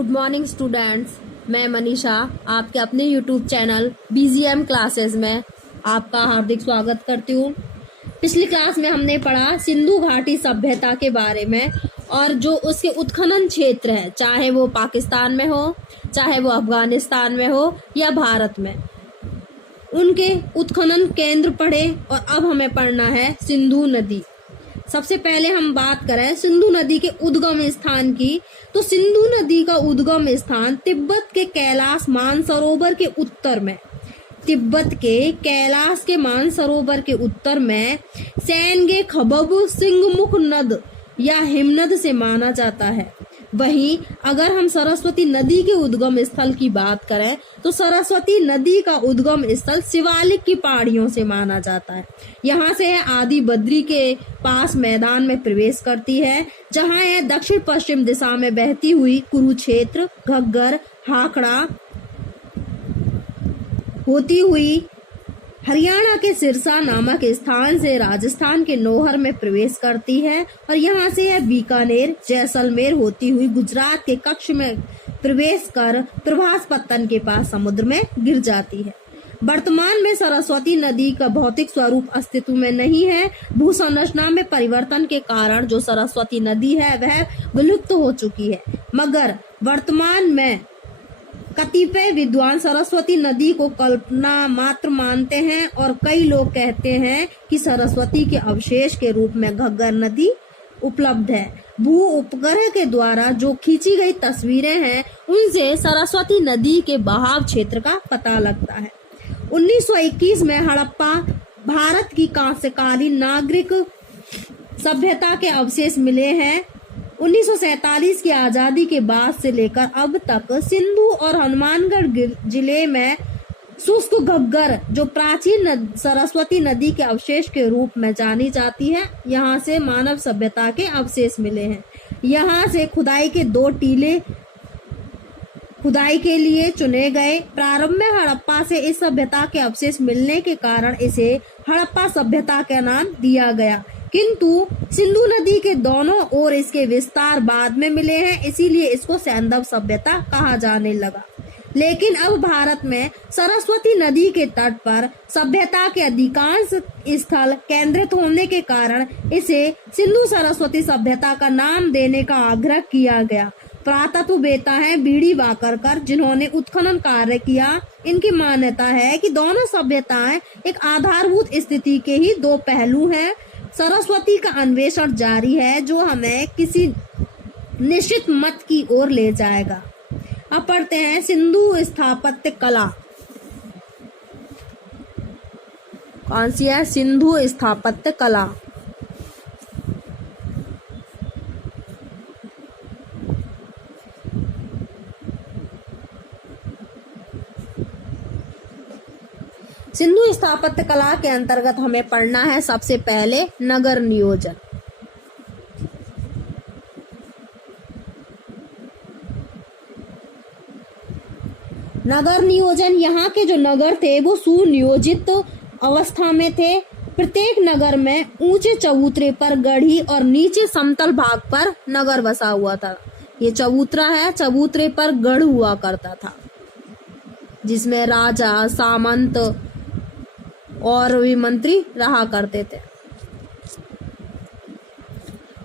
Good morning students, मैं मनीषा आपके अपने यूट्यूब चैनल बीजीएम क्लासेस में आपका हार्दिक स्वागत करती हूँ। पिछली क्लास में हमने पढ़ा सिंधु घाटी सभ्यता के बारे में और जो उसके उत्खनन क्षेत्र है, चाहे वो पाकिस्तान में हो, चाहे वो अफगानिस्तान में हो या भारत में, उनके उत्खनन केंद्र पढ़े। और अब हमें पढ़ना है सिंधु नदी। सबसे पहले हम बात करें सिंधु नदी के उद्गम स्थान की, तो सिंधु नदी का उद्गम स्थान तिब्बत के कैलाश मानसरोवर के उत्तर में, तिब्बत के कैलाश के मानसरोवर के उत्तर में सैनगे खबब सिंगमुख नद या हिमनद से माना जाता है। वहीं अगर हम सरस्वती नदी के उद्गम स्थल की बात करें तो सरस्वती नदी का उद्गम स्थल शिवालिक की पहाड़ियों से माना जाता है। यहाँ से यह आदि बद्री के पास मैदान में प्रवेश करती है, जहाँ यह दक्षिण पश्चिम दिशा में बहती हुई कुरुक्षेत्र, घग्गर, हाकड़ा होती हुई हरियाणा के सिरसा नामक स्थान से राजस्थान के नौहर में प्रवेश करती है और यहाँ से यह बीकानेर, जैसलमेर होती हुई गुजरात के कच्छ में प्रवेश कर प्रभास पत्तन के पास समुद्र में गिर जाती है। वर्तमान में सरस्वती नदी का भौतिक स्वरूप अस्तित्व में नहीं है। भूसंरचना में परिवर्तन के कारण जो सरस्वती नदी है वह विलुप्त हो चुकी है, मगर वर्तमान में कतिपय विद्वान सरस्वती नदी को कल्पना मात्र मानते हैं और कई लोग कहते हैं कि सरस्वती के अवशेष के रूप में घग्गर नदी उपलब्ध है। भू उपग्रह के द्वारा जो खींची गई तस्वीरें हैं उनसे सरस्वती नदी के बहाव क्षेत्र का पता लगता है। 1921 में हड़प्पा भारत की कांस्यकालीन नागरिक सभ्यता के अवशेष मिले हैं। 1947 की आजादी के बाद से लेकर अब तक सिंधु और हनुमानगढ़ जिले में शुष्क घग्गर जो प्राचीन सरस्वती नदी के अवशेष के रूप में जानी जाती है, यहाँ से मानव सभ्यता के अवशेष मिले हैं। यहाँ से खुदाई के 2 टीले खुदाई के लिए चुने गए। प्रारंभ में हड़प्पा से इस सभ्यता के अवशेष मिलने के कारण इसे हड़प्पा सभ्यता का नाम दिया गया, किंतु सिंधु नदी के दोनों ओर इसके विस्तार बाद में मिले हैं, इसीलिए इसको सैंधव सभ्यता कहा जाने लगा। लेकिन अब भारत में सरस्वती नदी के तट पर सभ्यता के अधिकांश स्थल केंद्रित होने के कारण इसे सिंधु सरस्वती सभ्यता का नाम देने का आग्रह किया गया। पुरातत्ववेत्ता हैं बीडी वाकरकर, जिन्होंने उत्खनन कार्य किया। इनकी मान्यता है कि दोनों सभ्यताएं एक आधारभूत स्थिति के ही 2 पहलू हैं। सरस्वती का अन्वेषण जारी है जो हमें किसी निश्चित मत की ओर ले जाएगा। अब पढ़ते हैं सिंधु स्थापत्य कला। कौन सी है? सिंधु स्थापत्य कला। सिंधु स्थापत्य कला के अंतर्गत हमें पढ़ना है सबसे पहले नगर नियोजन। नगर नियोजन, यहाँ के जो नगर थे वो सुनियोजित अवस्था में थे। प्रत्येक नगर में ऊंचे चबूतरे पर गढ़ी और नीचे समतल भाग पर नगर बसा हुआ था। ये चबूतरा है, चबूतरे पर गढ़ हुआ करता था जिसमें राजा, सामंत और भी मंत्री रहा करते थे।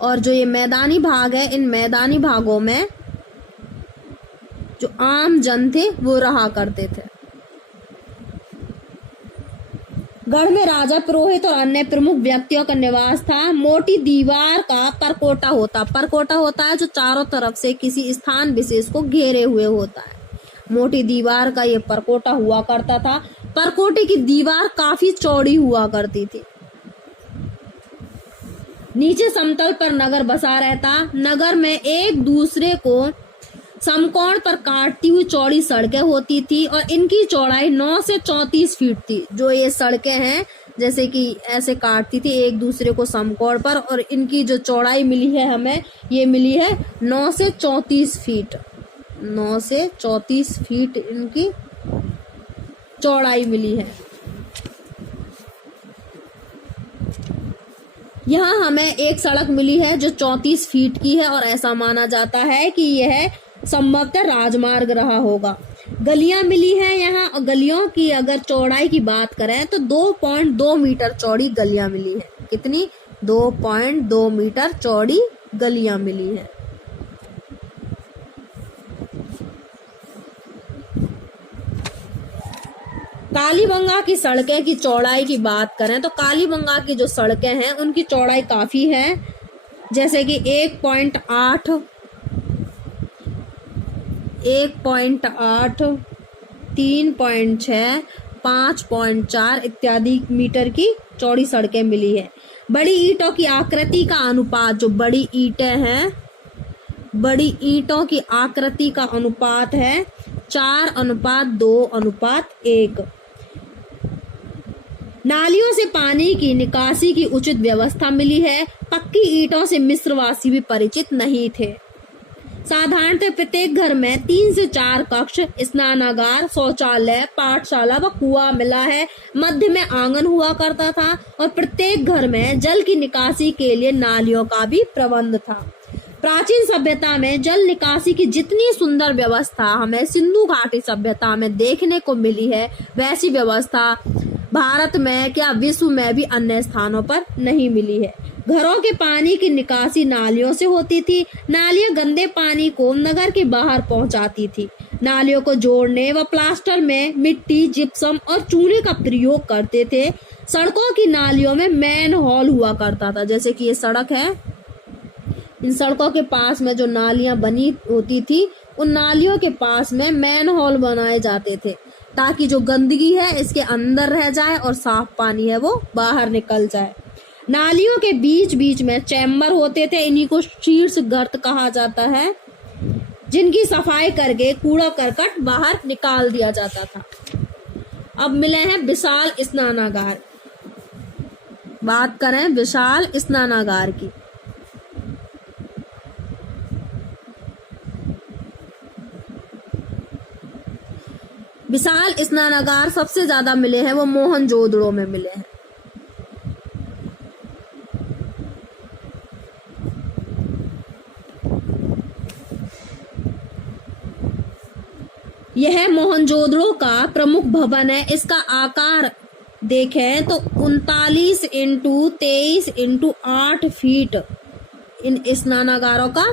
और जो ये मैदानी भाग है, इन मैदानी भागों में जो आम जन थे वो रहा करते थे। गढ़ में राजा, पुरोहित और अन्य प्रमुख व्यक्तियों का निवास था। मोटी दीवार का परकोटा होता है जो चारों तरफ से किसी स्थान विशेष को घेरे हुए होता है। मोटी दीवार का ये परकोटा हुआ करता था। परकोटे की दीवार काफी चौड़ी हुआ करती थी। नीचे समतल पर नगर बसा रहता। नगर में एक दूसरे को समकोण पर काटती हुई चौड़ी सड़कें होती थी और इनकी चौड़ाई 9 से 34 फीट थी। जो ये सड़कें हैं जैसे कि ऐसे काटती थी एक दूसरे को समकोण पर, और इनकी जो चौड़ाई मिली है हमें, ये मिली है 9 से 34 फीट। 9 से 34 फीट इनकी चौड़ाई मिली है। यहाँ हमें एक सड़क मिली है जो 34 फीट की है और ऐसा माना जाता है कि यह संभवतः राजमार्ग रहा होगा। गलियां मिली हैं यहाँ, और गलियों की अगर चौड़ाई की बात करें तो 2.2 मीटर चौड़ी गलियां मिली है। कितनी? 2.2 मीटर चौड़ी गलियां मिली है। कालीबंगा की सड़कें की चौड़ाई की बात करें तो कालीबंगा की जो सड़कें हैं उनकी चौड़ाई काफी है, जैसे कि 1.8, 3.6, 5.4 इत्यादि मीटर की चौड़ी सड़कें मिली है। बड़ी ईंटों की आकृति का अनुपात, जो बड़ी ईंटें हैं, बड़ी ईंटों की आकृति का अनुपात है 4:2:1। नालियों से पानी की निकासी की उचित व्यवस्था मिली है। पक्की ईंटों से मिस्रवासी भी परिचित नहीं थे। साधारणतः प्रत्येक घर में 3 से 4 कक्ष, स्नानागार, शौचालय, पाठशाला व कुआं मिला है। मध्य में आंगन हुआ करता था और प्रत्येक घर में जल की निकासी के लिए नालियों का भी प्रबंध था। प्राचीन सभ्यता में जल निकासी की जितनी सुंदर व्यवस्था हमें सिंधु घाटी सभ्यता में देखने को मिली है, वैसी व्यवस्था भारत में क्या विश्व में भी अन्य स्थानों पर नहीं मिली है। घरों के पानी की निकासी नालियों से होती थी। नालियां गंदे पानी को नगर के बाहर पहुंचाती थी। नालियों को जोड़ने व प्लास्टर में मिट्टी, जिप्सम और चूने का प्रयोग करते थे। सड़कों की नालियों में मैन होल हुआ करता था, जैसे कि ये सड़क है, इन सड़कों के पास में जो नालियां बनी होती थी, उन नालियों के पास में मैन होल बनाए जाते थे, ताकि जो गंदगी है इसके अंदर रह जाए और साफ पानी है वो बाहर निकल जाए। नालियों के बीच बीच में चैम्बर होते थे, इन्हीं को शीर्ष गर्त कहा जाता है, जिनकी सफाई करके कूड़ा करकट बाहर निकाल दिया जाता था। अब मिले हैं विशाल स्नानागार। बात करें विशाल स्नानागार की, विशाल स्नानागार सबसे ज्यादा मिले हैं वो मोहनजोदड़ो में मिले हैं। यह मोहनजोदड़ो का प्रमुख भवन है। इसका आकार देखें तो 39 × 23 × 8 फीट इन स्नानागारों का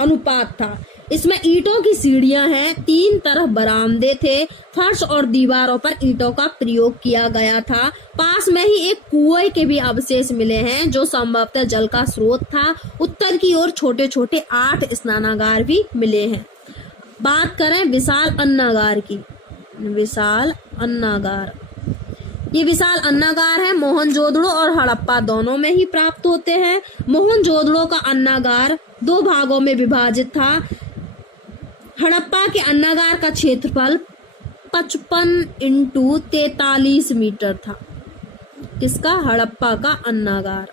अनुपात था। इसमें ईंटों की सीढ़ियां हैं, 3 तरफ बरामदे थे, फर्श और दीवारों पर ईंटों का प्रयोग किया गया था। पास में ही एक कुएं के भी अवशेष मिले हैं, जो संभवतः जल का स्रोत था। उत्तर की ओर छोटे छोटे 8 स्नानागार भी मिले हैं। बात करें विशाल अन्नागार की, विशाल अन्नागार, ये विशाल अन्नागार है, मोहनजोदड़ो और हड़प्पा दोनों में ही प्राप्त होते हैं। मोहनजोदड़ो का अन्नागार 2 भागों में विभाजित था। हड़प्पा के अन्नागार का क्षेत्रफल 55 × 43 मीटर था। किसका? हड़प्पा का अन्नागार।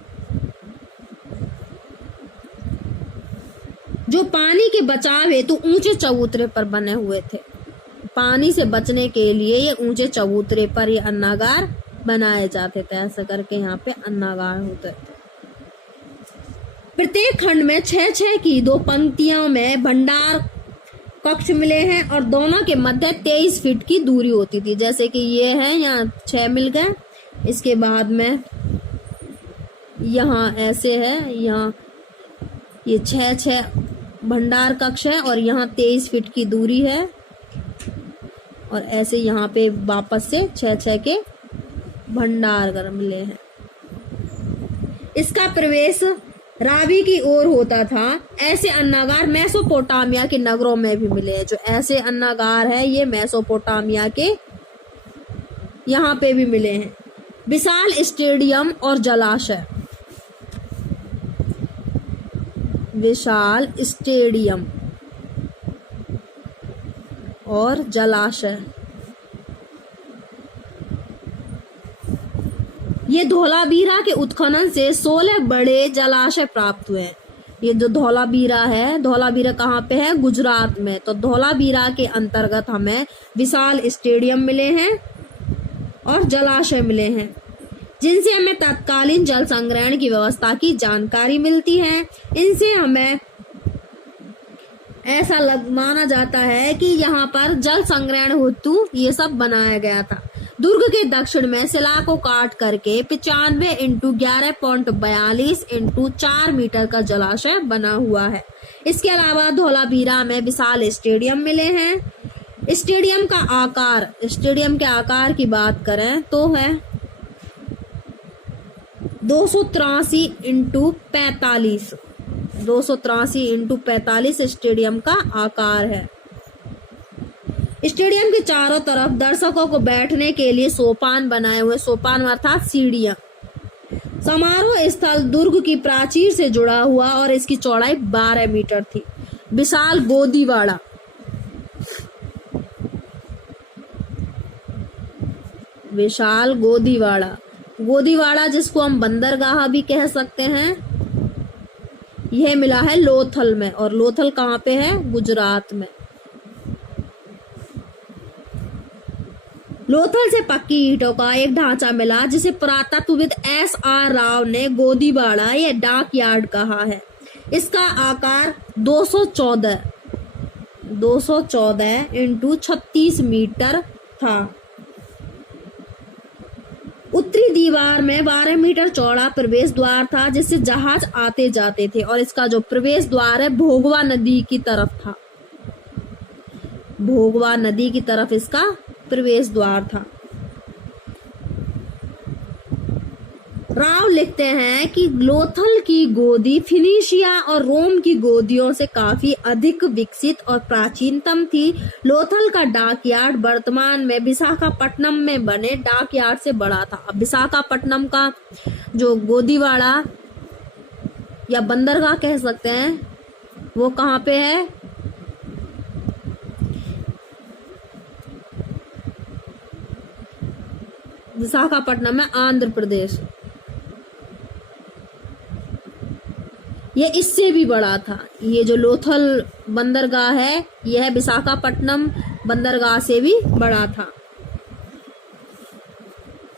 जो पानी के बचाव हेतु ऊंचे चबूतरे पर बने हुए थे। पानी से बचने के लिए ये ऊंचे चबूतरे पर ये अन्नागार बनाए जाते थे। ऐसा करके यहाँ पे अन्नागार होते थे। प्रत्येक खंड में 6-6 की 2 पंक्तियों में भंडार कक्ष मिले हैं और दोनों के मध्य 23 फीट की दूरी होती थी। जैसे कि ये है, यहाँ 6 मिल गए, इसके बाद में यहाँ ऐसे है, यहाँ ये 6-6 भंडार कक्ष है और यहाँ 23 फीट की दूरी है, और ऐसे यहाँ पे वापस से 6-6 के भंडार मिले हैं। इसका प्रवेश रावी की ओर होता था। ऐसे अन्नागार मेसोपोटामिया के नगरों में भी मिले हैं। जो ऐसे अन्नागार है ये मेसोपोटामिया के यहाँ पे भी मिले हैं। विशाल स्टेडियम और जलाशय, विशाल स्टेडियम और जलाशय, ये धौलावीरा के उत्खनन से 16 बड़े जलाशय प्राप्त हुए हैं। ये जो धौलावीरा है, धौलावीरा कहाँ पे है? गुजरात में। तो धौलावीरा के अंतर्गत हमें विशाल स्टेडियम मिले हैं और जलाशय मिले हैं, जिनसे हमें तत्कालीन जल संग्रहण की व्यवस्था की जानकारी मिलती है। इनसे हमें ऐसा माना जाता है कि यहाँ पर जल संग्रहण हेतु ये सब बनाया गया था। दुर्ग के दक्षिण में शिला को काट करके 95 इंटू 11.42 इंटू 4 मीटर का जलाशय बना हुआ है। इसके अलावा धौलावीरा में विशाल स्टेडियम मिले हैं। स्टेडियम के आकार की बात करें तो है 283 इंटू 45 स्टेडियम का आकार है। स्टेडियम के चारों तरफ दर्शकों को बैठने के लिए सोपान बनाए हुए, सोपान अर्थात सीढ़ियां। समारोह स्थल दुर्ग की प्राचीर से जुड़ा हुआ और इसकी चौड़ाई 12 मीटर थी। विशाल गोदीवाड़ा जिसको हम बंदरगाह भी कह सकते हैं, यह मिला है लोथल में। और लोथल कहाँ पे है? गुजरात में। लोथल से पक्की ईंटों का एक ढांचा मिला जिसे पुरातत्वविद S.R. राव ने गोदीवाड़ा या डाक यार्ड कहा है। इसका आकार 214 इंटू 36 मीटर था। उत्तरी दीवार में 12 मीटर चौड़ा प्रवेश द्वार था जिससे जहाज आते जाते थे और इसका जो प्रवेश द्वार है भोगवा नदी की तरफ था। भोगवा नदी की तरफ इसका प्रवेश द्वार था। राव लिखते हैं कि लोथल की गोदी फिनिशिया और रोम की गोदियों से काफी अधिक विकसित और प्राचीनतम थी। लोथल का डाकयार्ड वर्तमान में विशाखापट्टनम में बने डाकयार्ड से बड़ा था। अब विशाखापट्टनम का जो गोदीवाड़ा या बंदरगाह कह सकते हैं वो कहाँ पे है? विशाखापट्टनम में, आंध्र प्रदेश। ये इससे भी बड़ा था। ये जो लोथल बंदरगाह है यह विशाखापट्टनम बंदरगाह से भी बड़ा था।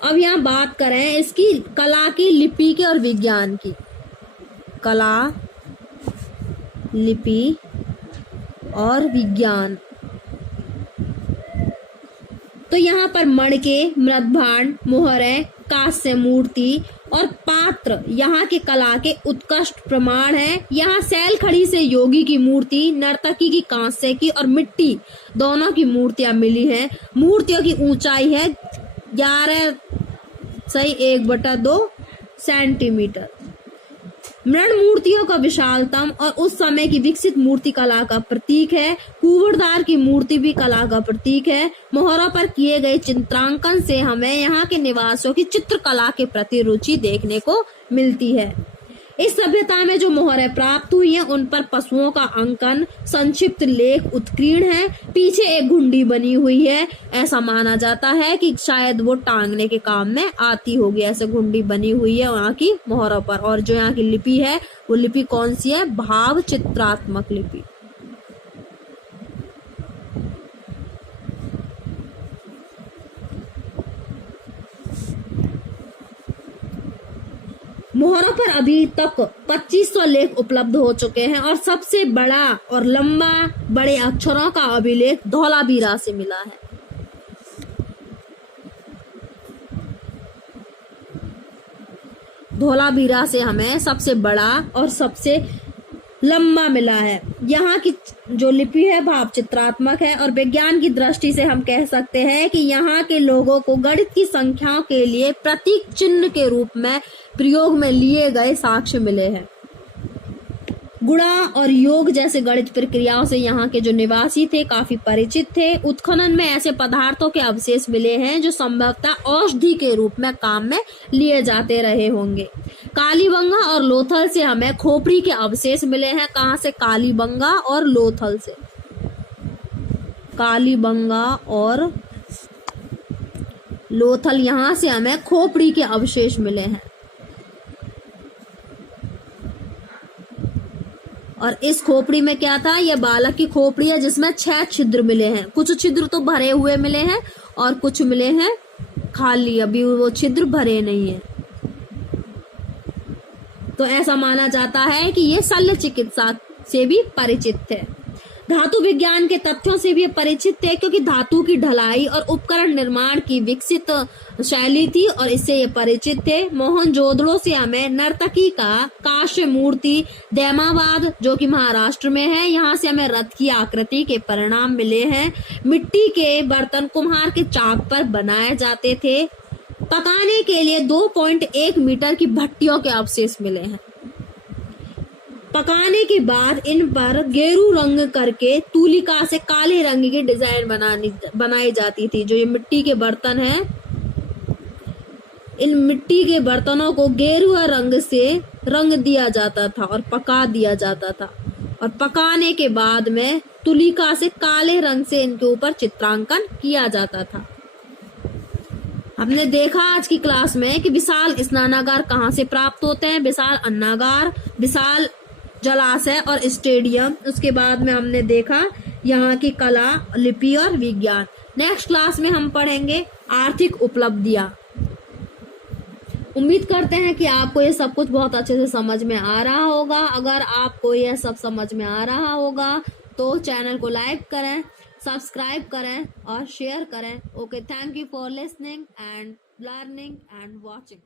अब यहाँ बात करें इसकी कला की, लिपि की और विज्ञान की। कला, लिपि और विज्ञान। तो यहाँ पर मणके, मृदभांड, मोहरें, कांस्य मूर्ति और पात्र यहाँ की कला के उत्कृष्ट प्रमाण है। यहाँ सैल खड़ी से योगी की मूर्ति, नर्तकी की कांस्य की और मिट्टी दोनों की मूर्तियां मिली हैं। मूर्तियों की ऊंचाई है 11.1/2 सेंटीमीटर। मृण मूर्तियों का विशालतम और उस समय की विकसित मूर्ति कला का प्रतीक है। कुबड़दार की मूर्ति भी कला का प्रतीक है। मोहरों पर किए गए चित्रांकन से हमें यहाँ के निवासियों की चित्रकला के प्रति रुचि देखने को मिलती है। इस सभ्यता में जो मोहरें प्राप्त हुई हैं उन पर पशुओं का अंकन, संक्षिप्त लेख उत्कीर्ण है। पीछे एक घुंडी बनी हुई है। ऐसा माना जाता है कि शायद वो टांगने के काम में आती होगी। ऐसे घुंडी बनी हुई है वहाँ की मोहरों पर। और जो यहाँ की लिपि है वो लिपि कौन सी है? भाव चित्रात्मक लिपि। मोहरों पर अभी तक 2500 लेख उपलब्ध हो चुके हैं और सबसे बड़ा और लंबा बड़े अक्षरों का अभिलेख धौलावीरा से मिला है। धौलावीरा से हमें सबसे बड़ा और सबसे लंबा मिला है। यहाँ की जो लिपि है भाव चित्रात्मक है। और विज्ञान की दृष्टि से हम कह सकते हैं कि यहाँ के लोगों को गणित की संख्याओं के लिए प्रतीक चिन्ह के रूप में प्रयोग में लिए गए साक्ष्य मिले हैं। गुणा और योग जैसे गणित प्रक्रियाओं से यहाँ के जो निवासी थे काफी परिचित थे। उत्खनन में ऐसे पदार्थों के अवशेष मिले हैं जो संभवतः औषधि के रूप में काम में लिए जाते रहे होंगे। कालीबंगा और लोथल से हमें खोपड़ी के अवशेष मिले हैं। कहाँ से? कालीबंगा और लोथल से। कालीबंगा और लोथल, यहाँ से हमें खोपड़ी के अवशेष मिले हैं। और इस खोपड़ी में क्या था? यह बालक की खोपड़ी है जिसमें 6 छिद्र मिले हैं। कुछ छिद्र तो भरे हुए मिले हैं और कुछ मिले हैं खाली, अभी वो छिद्र भरे नहीं है। तो ऐसा माना जाता है कि ये शल्य चिकित्सा से भी परिचित थे। धातु विज्ञान के तथ्यों से भी परिचित थे, क्योंकि धातु की ढलाई और उपकरण निर्माण की विकसित शैली थी और इससे ये परिचित थे। मोहनजोदड़ो से हमें नर्तकी का कांस्य मूर्ति दैमाबाद, जो कि महाराष्ट्र में है, यहाँ से हमें रथ की आकृति के परिणाम मिले हैं। मिट्टी के बर्तन कुम्हार के चाक पर बनाए जाते थे। पकाने के लिए 2.1 मीटर की भट्टियों के अवशेष मिले हैं। पकाने के बाद इन पर गेरू रंग करके तूलिका से काले रंग की डिजाइन बनाई जाती थी। जो ये मिट्टी के बर्तन हैं, इन मिट्टी के बर्तनों को गेरुआ रंग से रंग दिया जाता था और पका दिया जाता था, और पकाने के बाद में तुलिका से काले रंग से इनके ऊपर चित्रांकन किया जाता था। हमने देखा आज की क्लास में कि विशाल स्नानागार कहाँ से प्राप्त होते हैं, विशाल अन्नागार, विशाल जलाशय और स्टेडियम। उसके बाद में हमने देखा यहाँ की कला, लिपि और विज्ञान। नेक्स्ट क्लास में हम पढ़ेंगे आर्थिक उपलब्धियां। उम्मीद करते हैं कि आपको ये सब कुछ बहुत अच्छे से समझ में आ रहा होगा। अगर आपको यह सब समझ में आ रहा होगा तो चैनल को लाइक करें, सब्सक्राइब करें और शेयर करें। Okay, thank you for listening and learning and watching.